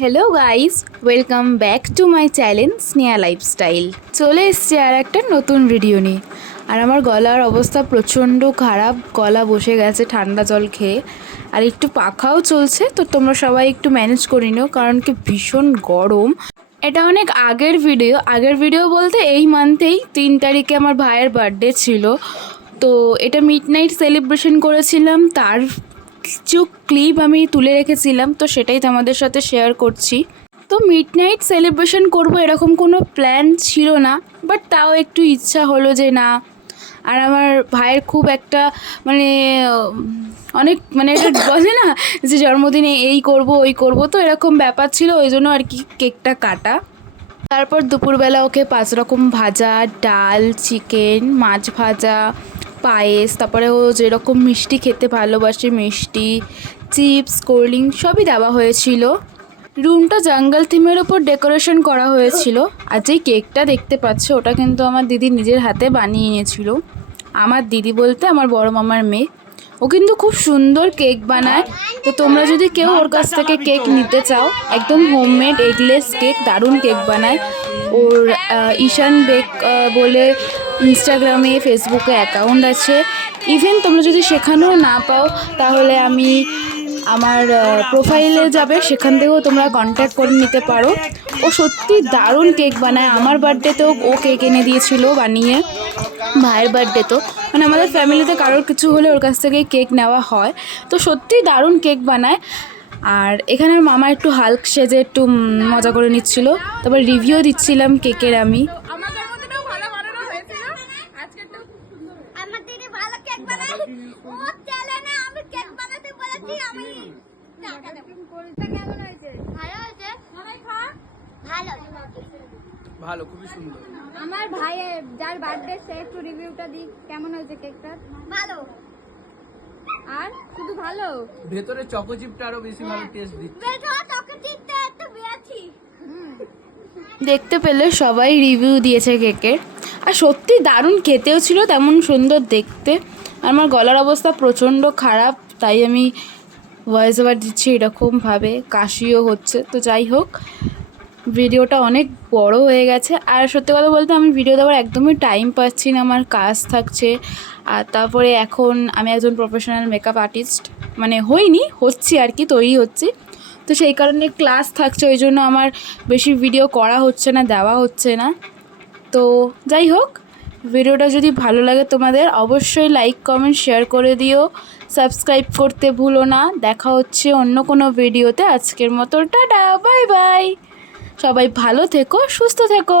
Hello guys, welcome back to my channel Sneha lifestyle. চলে এসছে আর একটা নতুন ভিডিও নিয়ে। আর আমার গলার অবস্থা প্রচণ্ড খারাপ, গলা বসে গেছে ঠান্ডা জল খেয়ে। আর একটু পাখাও চলছে, তো তোমরা সবাই একটু ম্যানেজ করে নিও, কারণ কি ভীষণ গরম। এটা অনেক আগের ভিডিও বলতে এই মান্থেই 3 তারিখে আমার ভাইয়ের বার্থডে ছিল। তো এটা মিডনাইট সেলিব্রেশন করেছিলাম, তার কিছু ক্লিপ আমি তুলে রেখেছিলাম, তো সেটাই তোমাদের সাথে শেয়ার করছি। তো মিডনাইট সেলিব্রেশন করব এরকম কোনো প্ল্যান ছিল না, বাট তাও একটু ইচ্ছা হলো যে না। আর আমার ভাইয়ের খুব একটা মানে অনেক মানে এটা বলে না যে জন্মদিনে এই করব ওই করব, তো এরকম ব্যাপার ছিল, ওই জন্য আর কি কেকটা কাটা। তারপর দুপুরবেলা ওকে 5 রকম ভাজা, ডাল, চিকেন, মাছ ভাজা, পায়েস, তারপরে ও যেরকম মিষ্টি খেতে ভালোবাসে মিষ্টি, চিপস, কোল্ড ড্রিঙ্ক সবই দেওয়া হয়েছিল। রুমটা জঙ্গল থিমের ওপর ডেকোরেশন করা হয়েছিল। আর যেই কেকটা দেখতে পাচ্ছ ওটা কিন্তু আমার দিদি নিজের হাতে বানিয়ে নিয়েছিল। আমার দিদি বলতে আমার বড় মামার মেয়ে। ও কিন্তু খুব সুন্দর কেক বানায়। তো তোমরা যদি কেউ ওর কাছ থেকে কেক নিতে চাও, একদম হোমমেড এগলেস কেক, দারুণ কেক বানায়। ওর ঈশান বেক বলে ইনস্টাগ্রামে ফেসবুকে অ্যাকাউন্ট আছে। ইভেন তোমরা যদি সেখানেও না পাও, তাহলে আমি আমার প্রোফাইলে যাবে, সেখান থেকেও তোমরা কন্ট্যাক্ট করে নিতে পারো। ও সত্যি দারুণ কেক বানায়। আমার বার্থডেতেও ও কেক এনে দিয়েছিল বানিয়ে, ভাইয়ের বার্থডে তো মানে আমাদের ফ্যামিলিতে কারোর কিছু হলে ওর কাছ থেকেই কেক নেওয়া হয়। তো সত্যিই দারুণ কেক বানায়। আর এখানে আমার মামা একটু হাল্ক সেজে একটু মজা করে নিচ্ছিল। তারপর রিভিউ দিচ্ছিলাম কেকের আমি। ভালো, খুবই সুন্দর। আমার ভাইয়ের যার বার্থডে সে একটু রিভিউটা দিক, কেমন হয়েছে কেকটা? ভালো। আর শুধু ভালো, ভেতরে চকো চিপটা আরো বেশি ভালো টেস্ট দিচ্ছে। ভেতরে চকো চিপটা একটু বেশি। দেখতে পেলে সবাই রিভিউ দিয়েছে কেকের। আর সত্যি দারুণ খেতেও ছিল, তেমন সুন্দর দেখতে। আমার গলার অবস্থা প্রচণ্ড খারাপ, তাই আমি ভয়েস ওভার দিচ্ছি এরকমভাবে, কাশিও হচ্ছে। তো যাই হোক, ভিডিওটা অনেক বড় হয়ে গেছে। আর সত্যি কথা বলতে আমি ভিডিও দেওয়ার একদমই টাইম পাচ্ছি না, আমার কাজ থাকছে। আর তারপরে এখন আমি একজন প্রফেশনাল মেকআপ আর্টিস্ট, মানে হচ্ছি আর কি, তৈরি হচ্ছি। তো সেই কারণে ক্লাস থাকছে, ওই জন্য আমার বেশি ভিডিও করা হচ্ছে না, দেওয়া হচ্ছে না। তো যাই হোক, ভিডিওটা যদি ভালো লাগে তোমাদের, অবশ্যই লাইক, কমেন্ট, শেয়ার করে দিও। সাবস্ক্রাইব করতে ভুলো না। দেখা হচ্ছে অন্য কোনো ভিডিওতে। আজকের মতো টাটা, বাই বাই। সবাই ভালো থেকো, সুস্থ থেকো।